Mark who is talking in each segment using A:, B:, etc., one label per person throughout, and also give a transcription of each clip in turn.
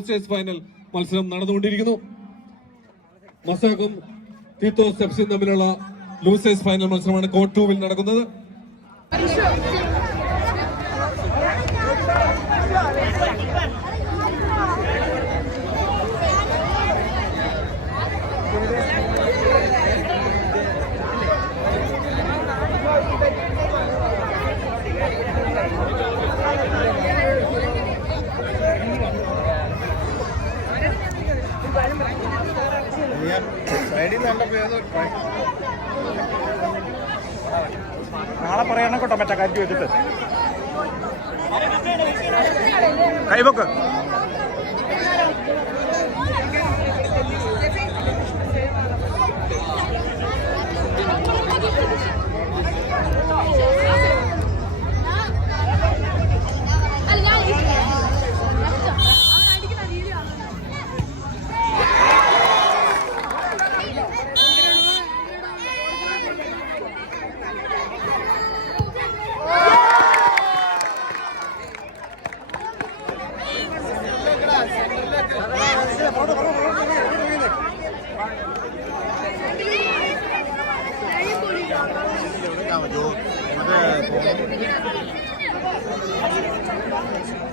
A: Stage final മത്സരം നടന്നുകൊണ്ടിരിക്കുന്നു. മസാക്കും തീത്തോ തമ്മിലുള്ള ലൂസേഴ്സ് ഫൈനൽ മത്സരമാണ് കോട്ടൂവിൽ നടക്കുന്നത്.
B: നാളെ പറയണം കേട്ടോ മറ്റേ കാറ്റ് വെച്ചിട്ട്. കൈവക്ക്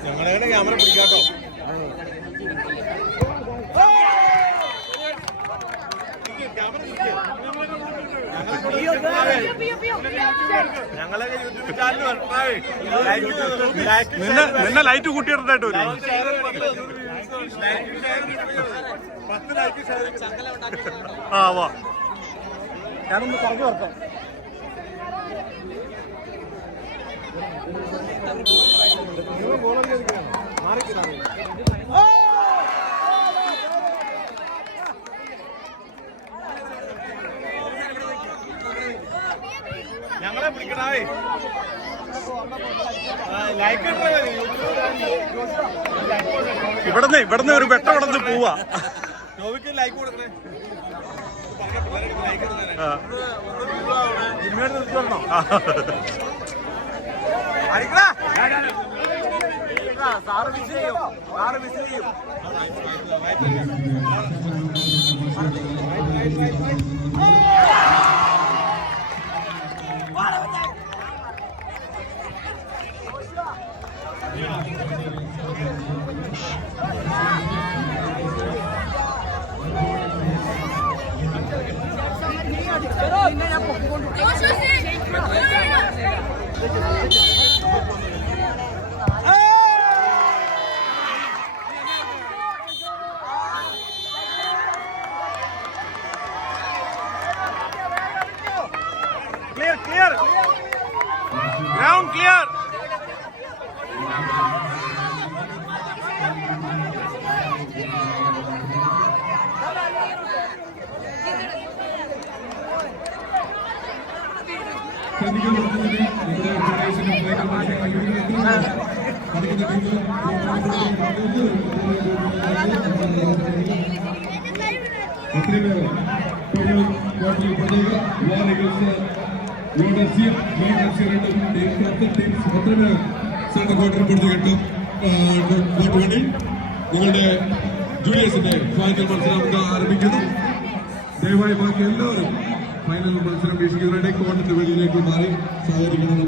B: ഞങ്ങളുടെ ക്യാമറ പിടിക്കാട്ടോ. ഞങ്ങളെ യൂട്യൂബ് ചാനൽ നിന്നെ ലൈറ്റ് കൂട്ടിയിട്ടായിട്ട് വരും. ആ വാ. ഞാനൊന്ന് പറഞ്ഞു വർക്കാം ഞങ്ങളെ പിടിക്കണേ ഇവിടുന്ന് ഇവിടുന്ന് ഒരു വെട്ടം ഇവിടുന്ന് പോവാ. ലൈക്ക് കൊടുക്കണേ. സാറ് മിസ് ചെയ്യും. സാറ് മിസ് ചെയ്യും. Yeah. Leadership leadership team captain team Subhadra में
A: നിങ്ങളുടെ ജൂനിയേഴ്സിന്റെ ഫൈനൽ മത്സരം ആരംഭിക്കുന്നു. ദയവായി ബാക്കി എല്ലാവരും ഫൈനൽ മത്സരം വീക്ഷിക്കുന്നവരുടെ ക്വാർട്ടർ വെളിയിലേക്ക് മാറി സഹകരിക്കണം.